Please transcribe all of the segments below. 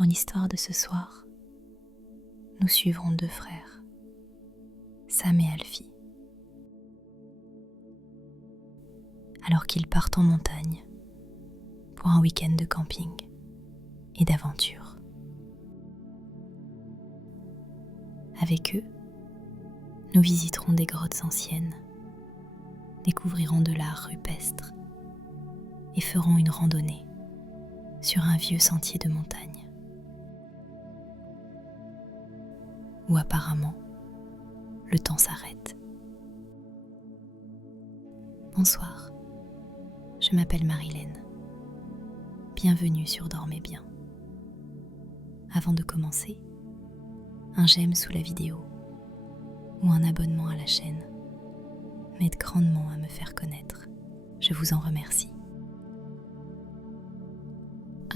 Dans l'histoire de ce soir, nous suivrons 2 frères, Sam et Alfie. Alors qu'ils partent en montagne pour un week-end de camping et d'aventure. Avec eux, nous visiterons des grottes anciennes, découvrirons de l'art rupestre et ferons une randonnée sur un vieux sentier de montagne où apparemment le temps s'arrête. Bonsoir, je m'appelle Marilène. Bienvenue sur Dormez bien. Avant de commencer, un j'aime sous la vidéo ou un abonnement à la chaîne m'aide grandement à me faire connaître. Je vous en remercie.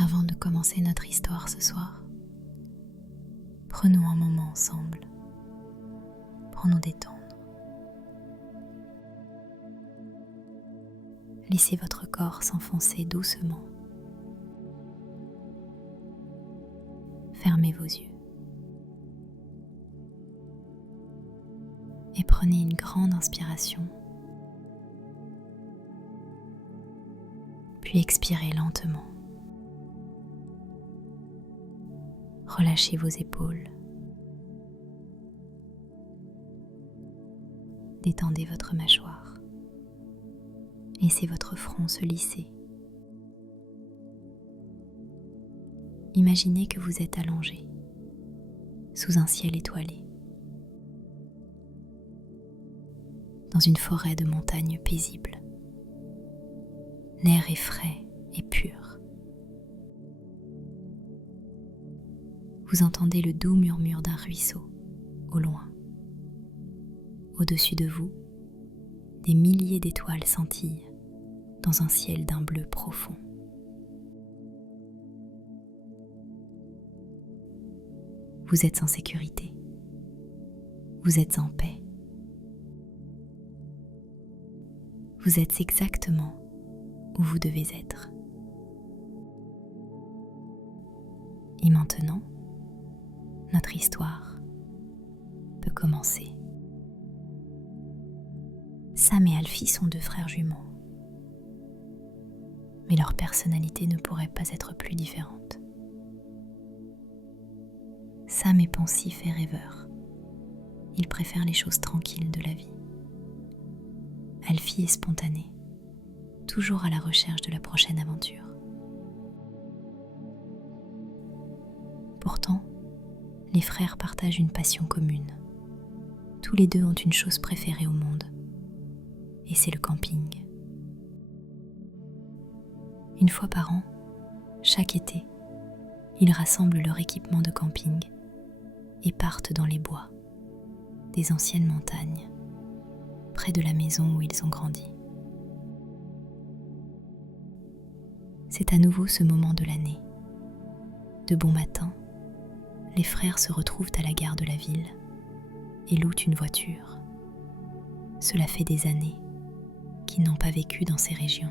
Avant de commencer notre histoire ce soir, prenons un moment ensemble pour nous détendre. Laissez votre corps s'enfoncer doucement. Fermez vos yeux. Et prenez une grande inspiration. Puis expirez lentement. Relâchez vos épaules. Détendez votre mâchoire. Laissez votre front se lisser. Imaginez que vous êtes allongé sous un ciel étoilé, dans une forêt de montagnes paisible. L'air est frais et pur. Vous entendez le doux murmure d'un ruisseau au loin. Au-dessus de vous, des milliers d'étoiles scintillent dans un ciel d'un bleu profond. Vous êtes en sécurité. Vous êtes en paix. Vous êtes exactement où vous devez être. Et maintenant, notre histoire peut commencer. Sam et Alfie sont 2 frères jumeaux. Mais leur personnalité ne pourrait pas être plus différente. Sam est pensif et rêveur. Il préfère les choses tranquilles de la vie. Alfie est spontané, toujours à la recherche de la prochaine aventure. Pourtant, les frères partagent une passion commune. Tous les 2 ont une chose préférée au monde, et c'est le camping. Une fois par an, chaque été, ils rassemblent leur équipement de camping et partent dans les bois, des anciennes montagnes, près de la maison où ils ont grandi. C'est à nouveau ce moment de l'année. De bon matin, les frères se retrouvent à la gare de la ville et louent une voiture. Cela fait des années qu'ils n'ont pas vécu dans ces régions.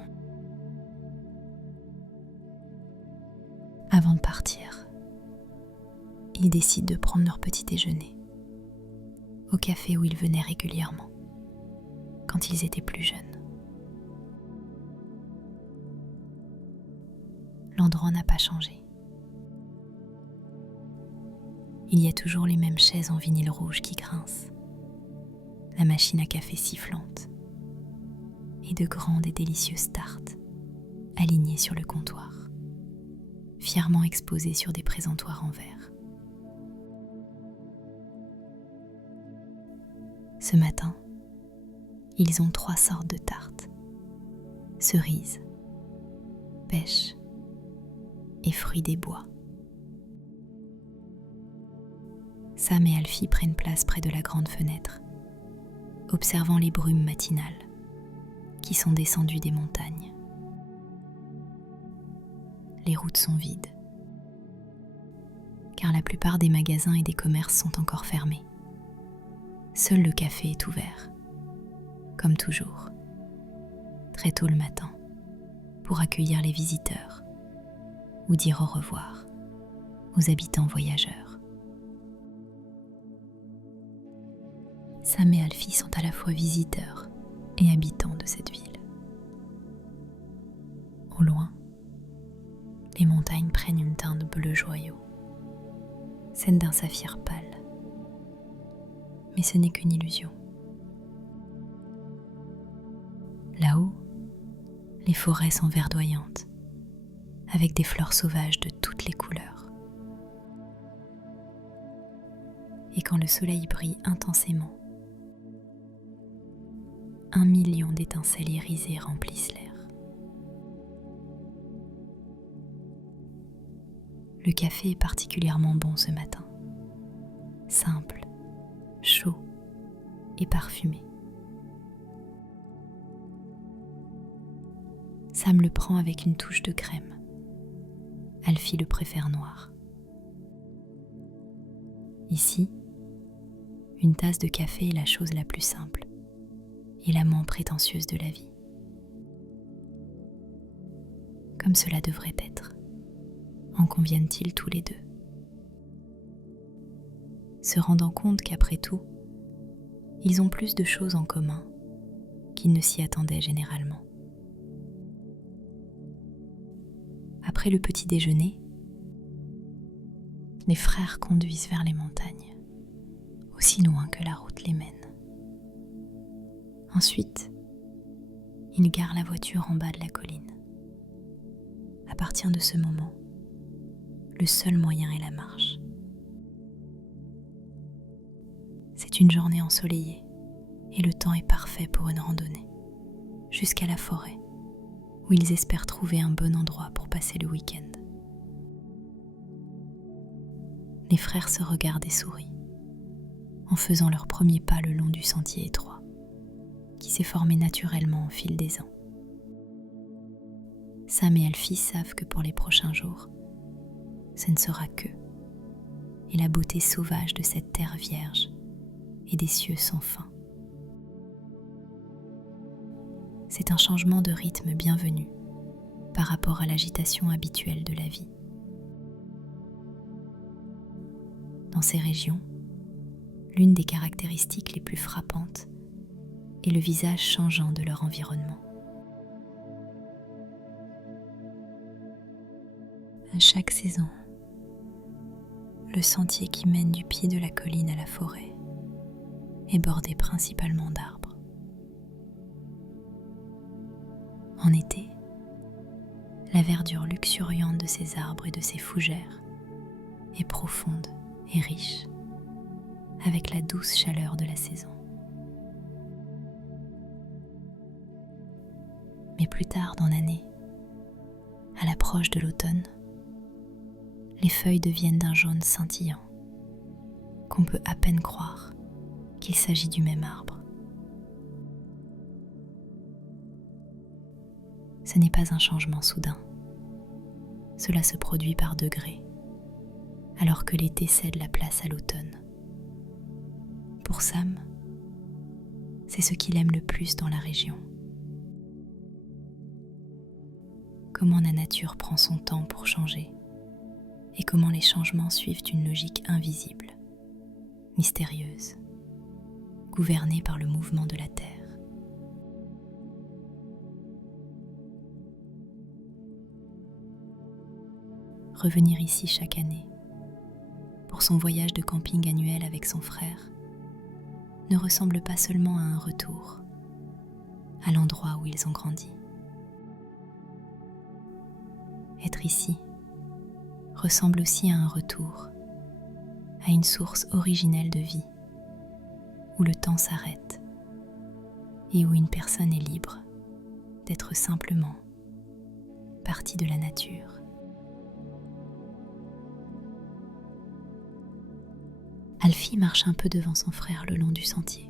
Avant de partir, ils décident de prendre leur petit déjeuner au café où ils venaient régulièrement quand ils étaient plus jeunes. L'endroit n'a pas changé. Il y a toujours les mêmes chaises en vinyle rouge qui grincent, la machine à café sifflante et de grandes et délicieuses tartes alignées sur le comptoir, fièrement exposées sur des présentoirs en verre. Ce matin, ils ont 3 sortes de tartes: cerises, pêche et fruits des bois. Sam et Alfie prennent place près de la grande fenêtre, observant les brumes matinales qui sont descendues des montagnes. Les routes sont vides, car la plupart des magasins et des commerces sont encore fermés. Seul le café est ouvert, comme toujours, très tôt le matin, pour accueillir les visiteurs ou dire au revoir aux habitants voyageurs. Sam et Alfie sont à la fois visiteurs et habitants de cette ville. Au loin, les montagnes prennent une teinte bleu joyau, celle d'un saphir pâle. Mais ce n'est qu'une illusion. Là-haut, les forêts sont verdoyantes, avec des fleurs sauvages de toutes les couleurs. Et quand le soleil brille intensément, 1 million d'étincelles irisées remplissent l'air. Le café est particulièrement bon ce matin, simple, chaud et parfumé. Sam le prend avec une touche de crème. Alfie le préfère noir. Ici, une tasse de café est la chose la plus simple et la moins prétentieuse de la vie. Comme cela devrait être, en conviennent-ils tous les deux, se rendant compte qu'après tout, ils ont plus de choses en commun qu'ils ne s'y attendaient généralement. Après le petit déjeuner, les frères conduisent vers les montagnes, aussi loin que la route les mène. Ensuite, ils garent la voiture en bas de la colline. À partir de ce moment, le seul moyen est la marche. C'est une journée ensoleillée et le temps est parfait pour une randonnée, jusqu'à la forêt, où ils espèrent trouver un bon endroit pour passer le week-end. Les frères se regardent et sourient, en faisant leurs premiers pas le long du sentier étroit, qui s'est formé naturellement au fil des ans. Sam et Alfie savent que pour les prochains jours, ce ne sera qu'eux et la beauté sauvage de cette terre vierge et des cieux sans fin. C'est un changement de rythme bienvenu par rapport à l'agitation habituelle de la vie. Dans ces régions, l'une des caractéristiques les plus frappantes est le visage changeant de leur environnement. À chaque saison, le sentier qui mène du pied de la colline à la forêt est bordé principalement d'arbres. En été, la verdure luxuriante de ces arbres et de ces fougères est profonde et riche, avec la douce chaleur de la saison. Mais plus tard dans l'année, à l'approche de l'automne, les feuilles deviennent d'un jaune scintillant, qu'on peut à peine croire qu'il s'agit du même arbre. Ce n'est pas un changement soudain. Cela se produit par degrés, alors que l'été cède la place à l'automne. Pour Sam, c'est ce qu'il aime le plus dans la région. Comment la nature prend son temps pour changer et comment les changements suivent une logique invisible, mystérieuse, gouvernée par le mouvement de la Terre. Revenir ici chaque année, pour son voyage de camping annuel avec son frère, ne ressemble pas seulement à un retour, à l'endroit où ils ont grandi. Être ici ressemble aussi à un retour, à une source originelle de vie, où le temps s'arrête et où une personne est libre d'être simplement partie de la nature. Alfie marche un peu devant son frère le long du sentier.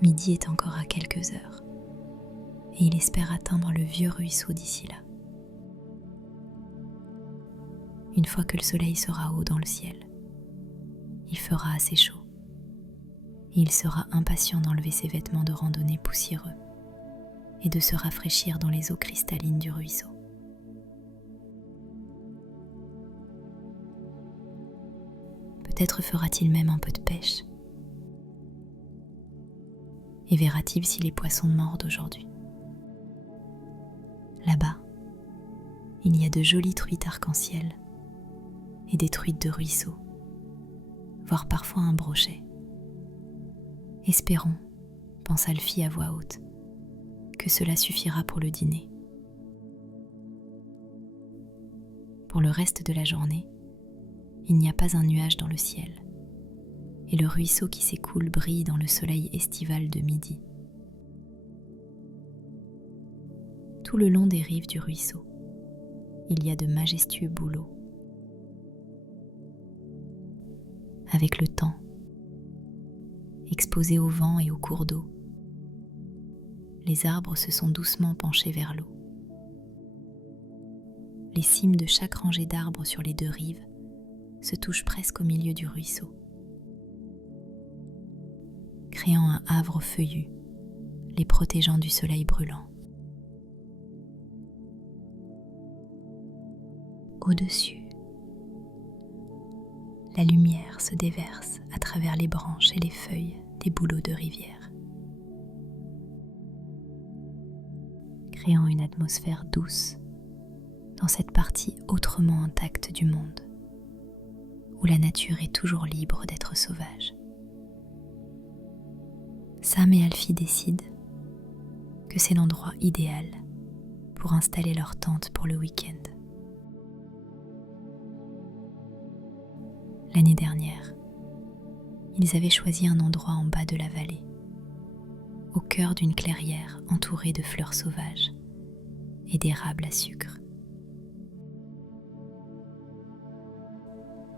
Midi est encore à quelques heures et il espère atteindre le vieux ruisseau d'ici là. Une fois que le soleil sera haut dans le ciel, il fera assez chaud et il sera impatient d'enlever ses vêtements de randonnée poussiéreux et de se rafraîchir dans les eaux cristallines du ruisseau. Peut-être fera-t-il même un peu de pêche. Et verra-t-il si les poissons mordent aujourd'hui. Là-bas, il y a de jolies truites arc-en-ciel et des truites de ruisseau, voire parfois un brochet. Espérons, pense Alfie à voix haute, que cela suffira pour le dîner. Pour le reste de la journée, il n'y a pas un nuage dans le ciel, et le ruisseau qui s'écoule brille dans le soleil estival de midi. Tout le long des rives du ruisseau, il y a de majestueux bouleaux. Avec le temps, exposés au vent et au cours d'eau, les arbres se sont doucement penchés vers l'eau. Les cimes de chaque rangée d'arbres sur les deux rives se touchent presque au milieu du ruisseau, créant un havre feuillu, les protégeant du soleil brûlant. Au-dessus, la lumière se déverse à travers les branches et les feuilles des bouleaux de rivière, créant une atmosphère douce dans cette partie autrement intacte du monde, où la nature est toujours libre d'être sauvage. Sam et Alfie décident que c'est l'endroit idéal pour installer leur tente pour le week-end. L'année dernière, ils avaient choisi un endroit en bas de la vallée, au cœur d'une clairière entourée de fleurs sauvages et d'érables à sucre.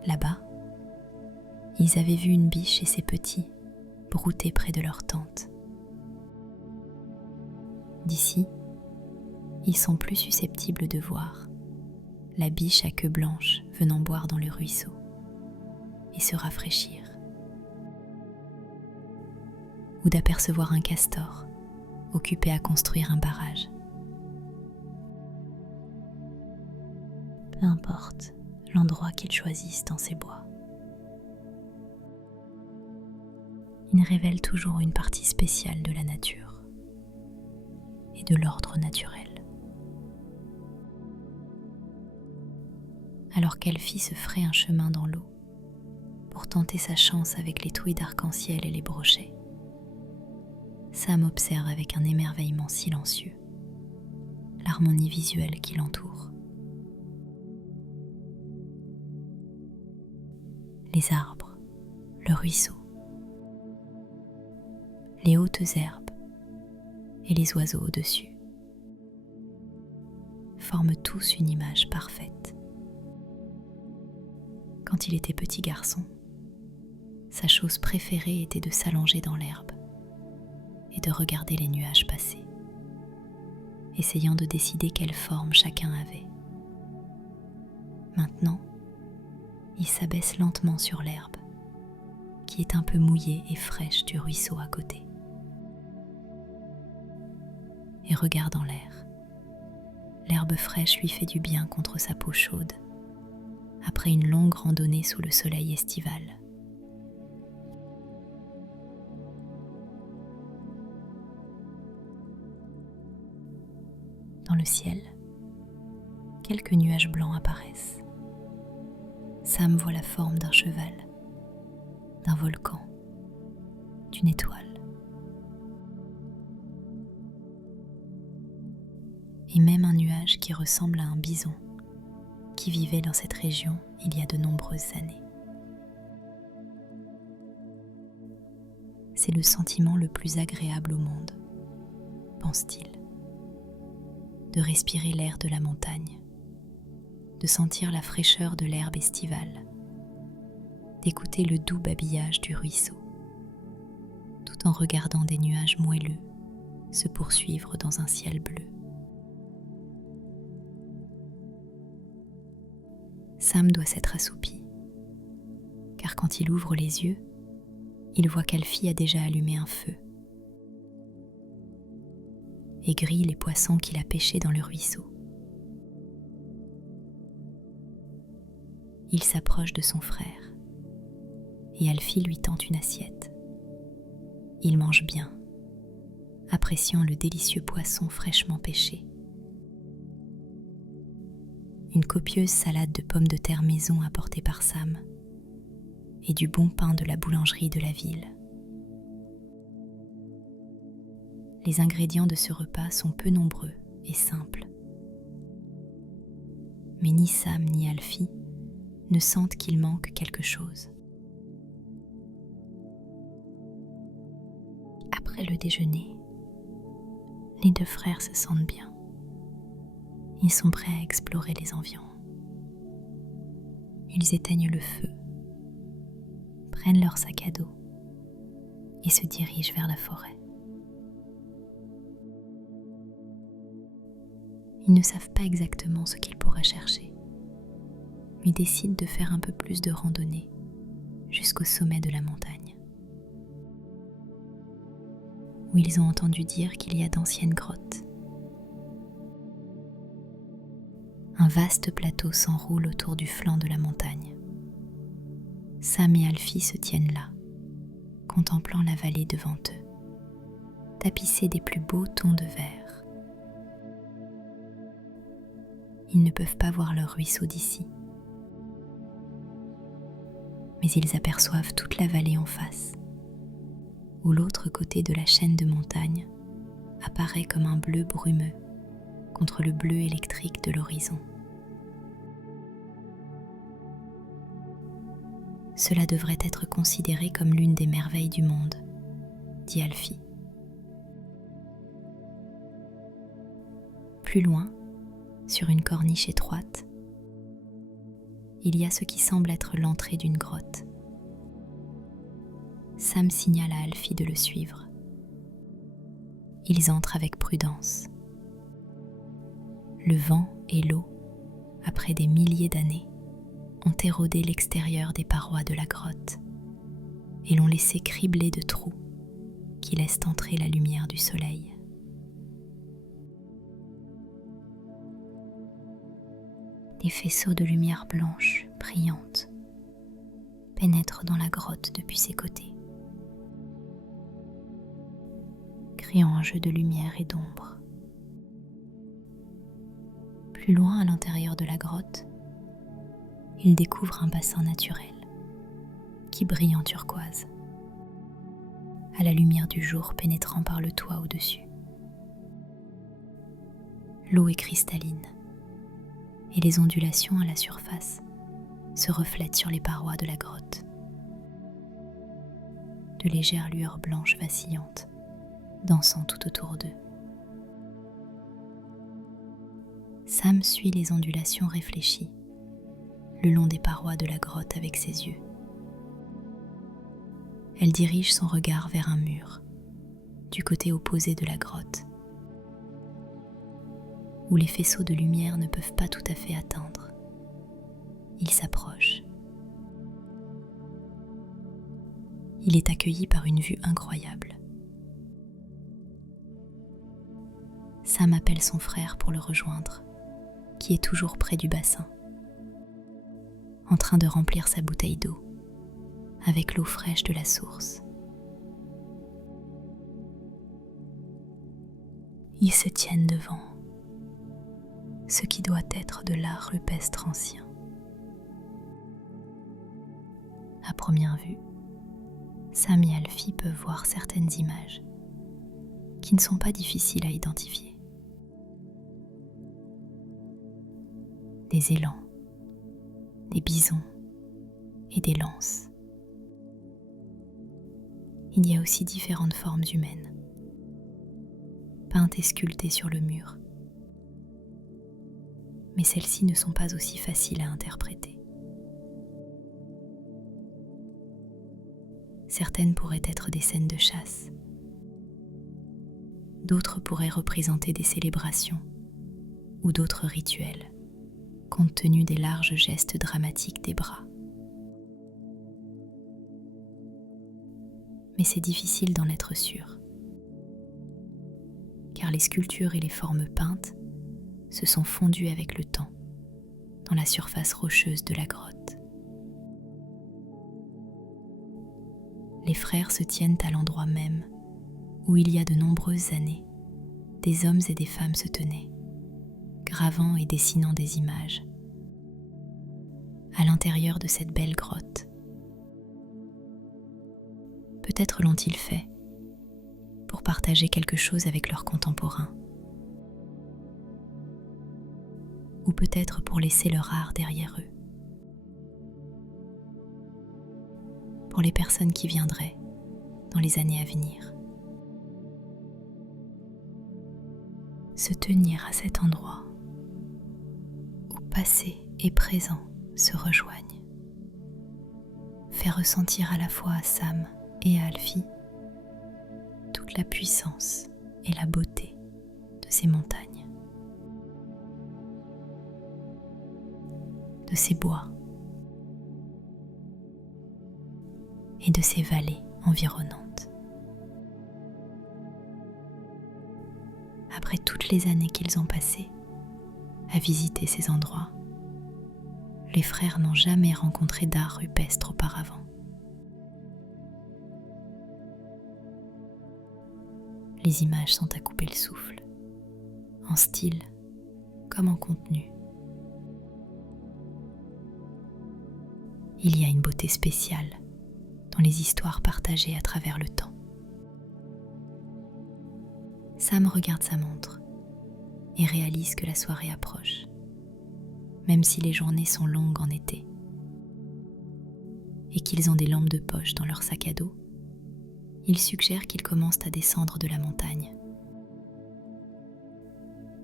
Là-bas, ils avaient vu une biche et ses petits brouter près de leur tente. D'ici, ils sont plus susceptibles de voir la biche à queue blanche venant boire dans le ruisseau et se rafraîchir, ou d'apercevoir un castor occupé à construire un barrage. Peu importe l'endroit qu'ils choisissent dans ces bois, ils révèlent toujours une partie spéciale de la nature et de l'ordre naturel. Alors qu'Alfie se ferait un chemin dans l'eau pour tenter sa chance avec les truites d'arc-en-ciel et les brochets, Sam observe avec un émerveillement silencieux l'harmonie visuelle qui l'entoure. Les arbres, le ruisseau, les hautes herbes et les oiseaux au-dessus forment tous une image parfaite. Quand il était petit garçon, sa chose préférée était de s'allonger dans l'herbe et de regarder les nuages passer, essayant de décider quelle forme chacun avait. Maintenant, il s'abaisse lentement sur l'herbe, qui est un peu mouillée et fraîche du ruisseau à côté, et regarde en l'air. L'herbe fraîche lui fait du bien contre sa peau chaude, après une longue randonnée sous le soleil estival. Dans le ciel, quelques nuages blancs apparaissent. Sam voit la forme d'un cheval, d'un volcan, d'une étoile. Et même un nuage qui ressemble à un bison qui vivait dans cette région il y a de nombreuses années. C'est le sentiment le plus agréable au monde, pense-t-il, de respirer l'air de la montagne, de sentir la fraîcheur de l'herbe estivale, d'écouter le doux babillage du ruisseau, tout en regardant des nuages moelleux se poursuivre dans un ciel bleu. Sam doit s'être assoupi, car quand il ouvre les yeux, il voit qu'Alfie a déjà allumé un feu et grille les poissons qu'il a pêchés dans le ruisseau. Il s'approche de son frère et Alfie lui tend une assiette. Il mange bien, appréciant le délicieux poisson fraîchement pêché. Une copieuse salade de pommes de terre maison apportée par Sam et du bon pain de la boulangerie de la ville. Les ingrédients de ce repas sont peu nombreux et simples. Mais ni Sam ni Alfie ne sentent qu'il manque quelque chose. Après le déjeuner, les deux frères se sentent bien. Ils sont prêts à explorer les environs. Ils éteignent le feu, prennent leur sac à dos et se dirigent vers la forêt. Ils ne savent pas exactement ce qu'ils pourraient chercher, mais décident de faire un peu plus de randonnée jusqu'au sommet de la montagne, où ils ont entendu dire qu'il y a d'anciennes grottes. Un vaste plateau s'enroule autour du flanc de la montagne. Sam et Alfie se tiennent là, contemplant la vallée devant eux, tapissée des plus beaux tons de vert. Ils ne peuvent pas voir leur ruisseau d'ici, mais ils aperçoivent toute la vallée en face, où l'autre côté de la chaîne de montagnes apparaît comme un bleu brumeux contre le bleu électrique de l'horizon. Cela devrait être considéré comme l'une des merveilles du monde, dit Alfie. Plus loin, sur une corniche étroite, il y a ce qui semble être l'entrée d'une grotte. Sam signale à Alfie de le suivre. Ils entrent avec prudence. Le vent et l'eau, après des milliers d'années, ont érodé l'extérieur des parois de la grotte et l'ont laissé cribler de trous qui laissent entrer la lumière du soleil. Des faisceaux de lumière blanche, brillante, pénètrent dans la grotte depuis ses côtés, créant un jeu de lumière et d'ombre. Plus loin à l'intérieur de la grotte, il découvre un bassin naturel qui brille en turquoise, à la lumière du jour pénétrant par le toit au-dessus. L'eau est cristalline et les ondulations à la surface se reflètent sur les parois de la grotte. De légères lueurs blanches vacillantes dansant tout autour d'eux. Sam suit les ondulations réfléchies le long des parois de la grotte avec ses yeux. Elle dirige son regard vers un mur, du côté opposé de la grotte, où les faisceaux de lumière ne peuvent pas tout à fait atteindre. Il s'approche. Il est accueilli par une vue incroyable. Sam appelle son frère pour le rejoindre, qui est toujours près du bassin, en train de remplir sa bouteille d'eau avec l'eau fraîche de la source. Ils se tiennent devant ce qui doit être de l'art rupestre ancien. À première vue, Sam et Alfie peuvent voir certaines images qui ne sont pas difficiles à identifier. Des élans, des bisons et des lances. Il y a aussi différentes formes humaines, peintes et sculptées sur le mur. Mais celles-ci ne sont pas aussi faciles à interpréter. Certaines pourraient être des scènes de chasse. D'autres pourraient représenter des célébrations ou d'autres rituels, compte tenu des larges gestes dramatiques des bras. Mais c'est difficile d'en être sûr, car les sculptures et les formes peintes se sont fondues avec le temps dans la surface rocheuse de la grotte. les frères se tiennent à l'endroit même où il y a de nombreuses années, des hommes et des femmes se tenaient, gravant et dessinant des images à l'intérieur de cette belle grotte. Peut-être l'ont-ils fait pour partager quelque chose avec leurs contemporains, ou peut-être pour laisser leur art derrière eux, pour les personnes qui viendraient dans les années à venir. Se tenir à cet endroit où passé et présent se rejoignent fait ressentir à la fois à Sam et à Alfie toute la puissance et la beauté de ces montagnes, de ces bois et de ces vallées environnantes. Après toutes les années qu'ils ont passées à visiter ces endroits, les frères n'ont jamais rencontré d'art rupestre auparavant. Les images sont à couper le souffle, en style comme en contenu. Il y a une beauté spéciale dans les histoires partagées à travers le temps. Sam regarde sa montre et réalise que la soirée approche, même si les journées sont longues en été et qu'ils ont des lampes de poche dans leur sac à dos. Il suggère qu'ils commencent à descendre de la montagne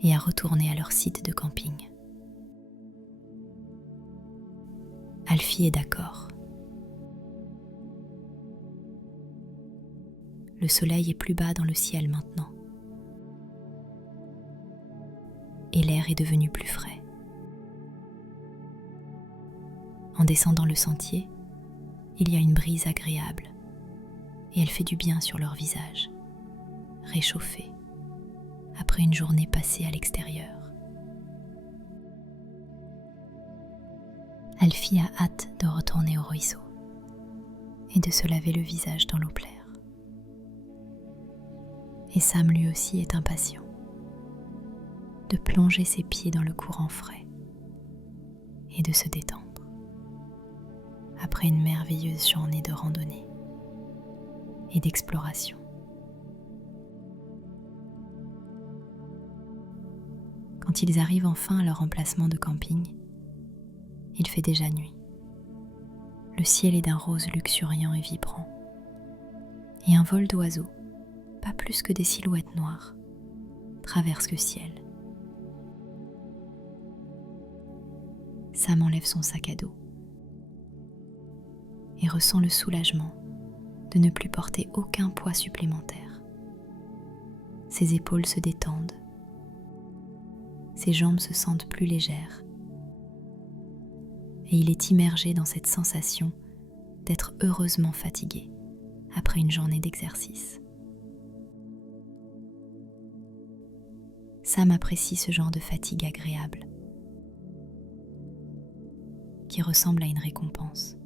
et à retourner à leur site de camping. Alfie est d'accord. Le soleil est plus bas dans le ciel maintenant et l'air est devenu plus frais. En descendant le sentier, il y a une brise agréable et elle fait du bien sur leur visage, réchauffé après une journée passée à l'extérieur. Alfie a hâte de retourner au ruisseau et de se laver le visage dans l'eau claire. Et Sam lui aussi est impatient de plonger ses pieds dans le courant frais et de se détendre après une merveilleuse journée de randonnée et d'exploration. Quand ils arrivent enfin à leur emplacement de camping, il fait déjà nuit. Le ciel est d'un rose luxuriant et vibrant, et un vol d'oiseaux, pas plus que des silhouettes noires, traverse le ciel. Sam enlève son sac à dos et ressent le soulagement de ne plus porter aucun poids supplémentaire. Ses épaules se détendent, ses jambes se sentent plus légères, et il est immergé dans cette sensation d'être heureusement fatigué après une journée d'exercice. Sam apprécie ce genre de fatigue agréable, qui ressemble à une récompense.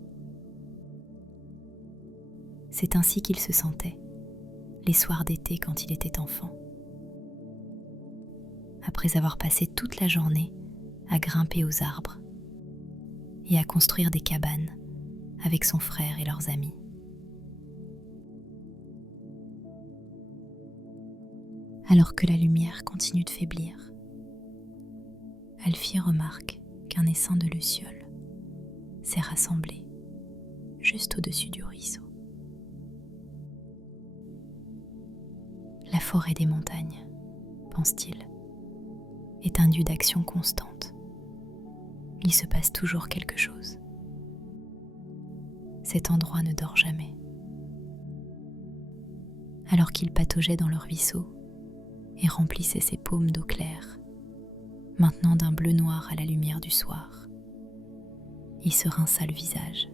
C'est ainsi qu'il se sentait les soirs d'été quand il était enfant, après avoir passé toute la journée à grimper aux arbres et à construire des cabanes avec son frère et leurs amis. Alors que la lumière continue de faiblir, Alfie remarque qu'un essaim de lucioles s'est rassemblé juste au-dessus du ruisseau. La forêt des montagnes, pense-t-il, est un lieu d'action constante. Il se passe toujours quelque chose. Cet endroit ne dort jamais. Alors qu'il pataugeait dans le ruisseau et remplissait ses paumes d'eau claire, maintenant d'un bleu noir à la lumière du soir, il se rinça le visage.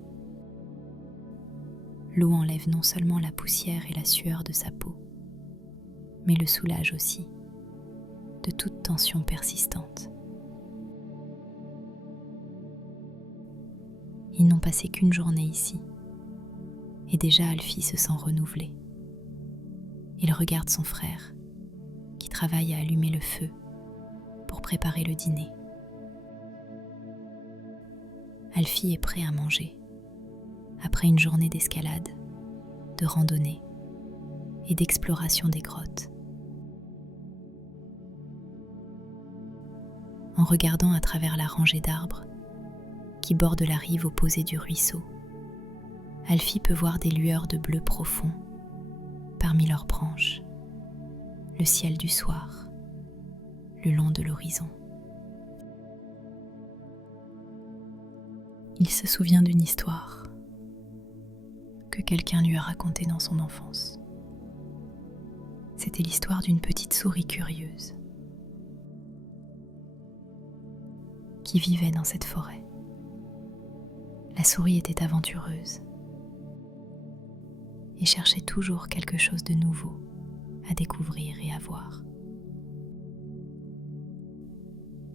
L'eau enlève non seulement la poussière et la sueur de sa peau, mais le soulage aussi de toute tension persistante. Ils n'ont passé qu'une journée ici, Et déjà Alfie se sent renouvelé. Il regarde son frère, qui travaille à allumer le feu pour préparer le dîner. Alfie est prêt à manger, après une journée d'escalade, de randonnée et d'exploration des grottes. En regardant à travers la rangée d'arbres qui borde la rive opposée du ruisseau, Alfie peut voir des lueurs de bleu profond parmi leurs branches, le ciel du soir, le long de l'horizon. Il se souvient d'une histoire que quelqu'un lui a racontée dans son enfance. C'était l'histoire d'une petite souris curieuse qui vivait dans cette forêt. La souris était aventureuse et cherchait toujours quelque chose de nouveau à découvrir et à voir.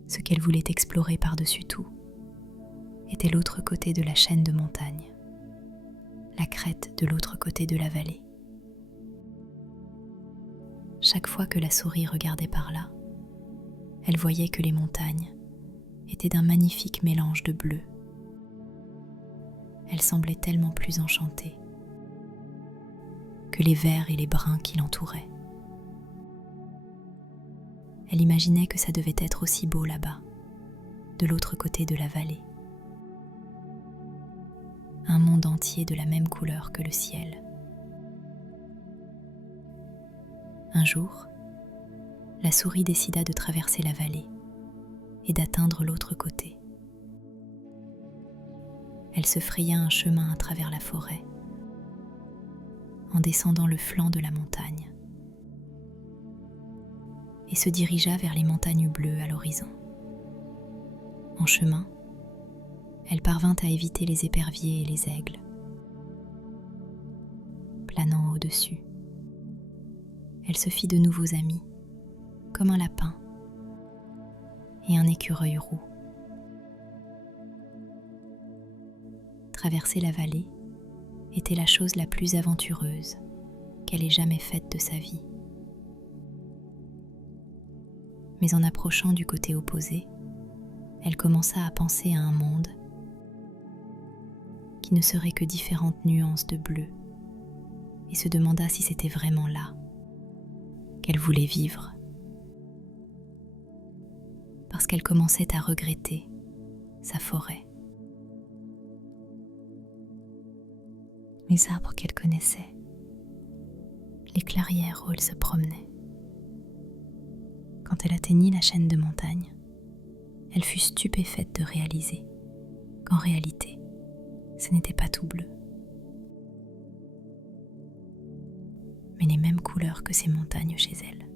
Ce qu'elle voulait explorer par-dessus tout était l'autre côté de la chaîne de montagnes, la crête de l'autre côté de la vallée. Chaque fois que la souris regardait par là, elle voyait que les montagnes étaient d'un magnifique mélange de bleu. Elle semblait tellement plus enchantée que les verts et les bruns qui l'entouraient. Elle imaginait que ça devait être aussi beau là-bas, de l'autre côté de la vallée. Un monde entier de la même couleur que le ciel. Un jour, la souris décida de traverser la vallée et d'atteindre l'autre côté. Elle se fraya un chemin à travers la forêt, en descendant le flanc de la montagne, et se dirigea vers les montagnes bleues à l'horizon. En chemin, elle parvint à éviter les éperviers et les aigles, planant au-dessus. Elle se fit de nouveaux amis, comme un lapin et un écureuil roux. Traverser la vallée était la chose la plus aventureuse qu'elle ait jamais faite de sa vie. Mais en approchant du côté opposé, elle commença à penser à un monde qui ne serait que différentes nuances de bleu et se demanda si c'était vraiment là qu'elle voulait vivre. Parce qu'elle commençait à regretter sa forêt. Les arbres qu'elle connaissait, les clairières où elle se promenait. Quand elle atteignit la chaîne de montagnes, elle fut stupéfaite de réaliser qu'en réalité, ce n'était pas tout bleu, mais les mêmes couleurs que ces montagnes chez elle.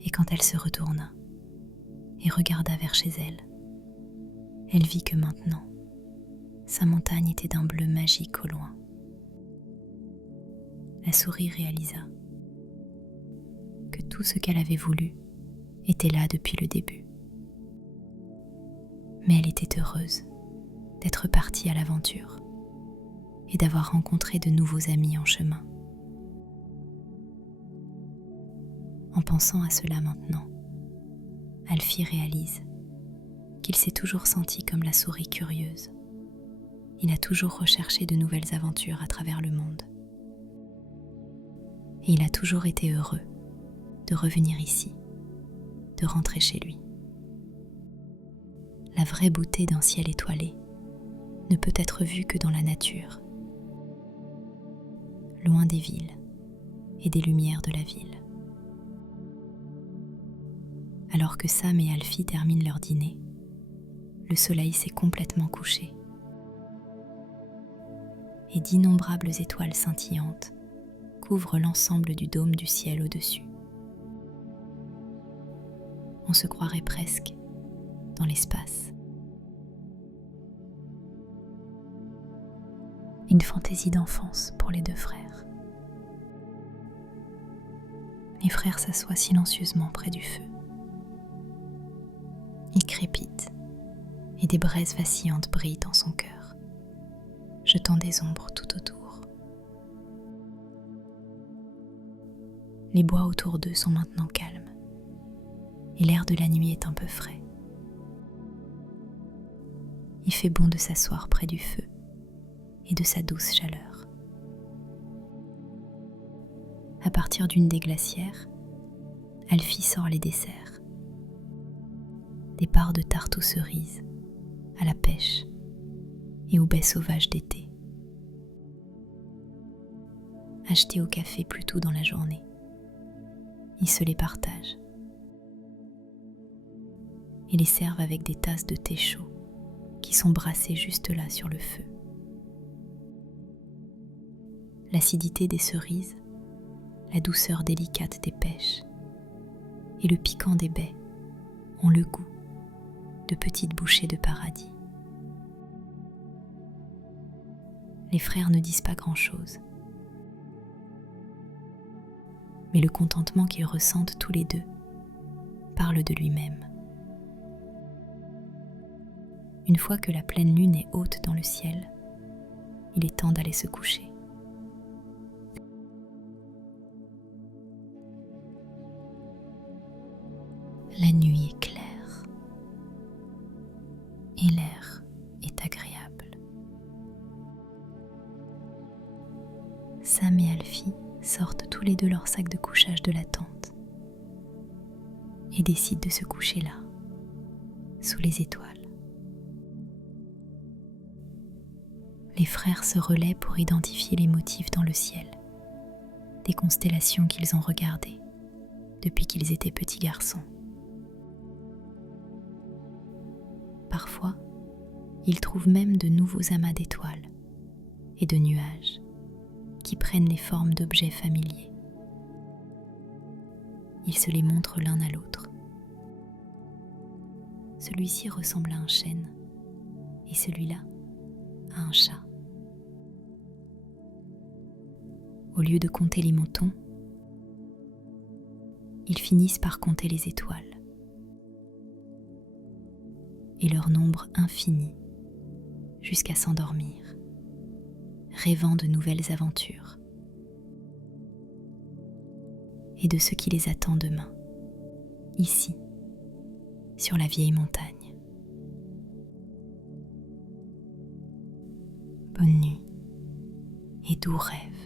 Et quand elle se retourna et regarda vers chez elle, elle vit que maintenant, sa montagne était d'un bleu magique au loin. La souris réalisa que tout ce qu'elle avait voulu était là depuis le début. Mais elle était heureuse d'être partie à l'aventure et d'avoir rencontré de nouveaux amis en chemin. En pensant à cela maintenant, Alfie réalise qu'il s'est toujours senti comme la souris curieuse. Il a toujours recherché de nouvelles aventures à travers le monde. Et il a toujours été heureux de revenir ici, de rentrer chez lui. La vraie beauté d'un ciel étoilé ne peut être vue que dans la nature, loin des villes et des lumières de la ville. Alors que Sam et Alfie terminent leur dîner, le soleil s'est complètement couché et d'innombrables étoiles scintillantes couvrent l'ensemble du dôme du ciel au-dessus. On se croirait presque dans l'espace. Une fantaisie d'enfance pour les deux frères. Les frères s'assoient silencieusement près du feu. Il crépite et des braises vacillantes brillent dans son cœur. jetant des ombres tout autour. Les bois autour d'eux sont maintenant calmes et l'air de la nuit est un peu frais. Il fait bon de s'asseoir près du feu et de sa douce chaleur. À partir d'une des glacières, Alfie sort les desserts. Des parts de tarte aux cerises, à la pêche et aux baies sauvages d'été. Achetés au café plus tôt dans la journée, ils se les partagent et les servent avec des tasses de thé chaud qui sont brassées juste là sur le feu. L'acidité des cerises, la douceur délicate des pêches et le piquant des baies ont le goût de petites bouchées de paradis. Les frères ne disent pas grand-chose, mais le contentement qu'ils ressentent tous les deux parle de lui-même. Une fois que la pleine lune est haute dans le ciel, il est temps d'aller se coucher. La nuit est claire et l'air est agréable. Sam et Alfie sortent tous les deux leur sac de couchage de la tente et décident de se coucher là, sous les étoiles. Les frères se relaient pour identifier les motifs dans le ciel, des constellations qu'ils ont regardées depuis qu'ils étaient petits garçons. Parfois, ils trouvent même de nouveaux amas d'étoiles et de nuages qui prennent les formes d'objets familiers. Ils se les montrent l'un à l'autre. Celui-ci ressemble à un chêne et celui-là à un chat. Au lieu de compter les moutons, ils finissent par compter les étoiles et leur nombre infini jusqu'à s'endormir, rêvant de nouvelles aventures et de ce qui les attend demain, ici, sur la vieille montagne. Bonne nuit et doux rêves.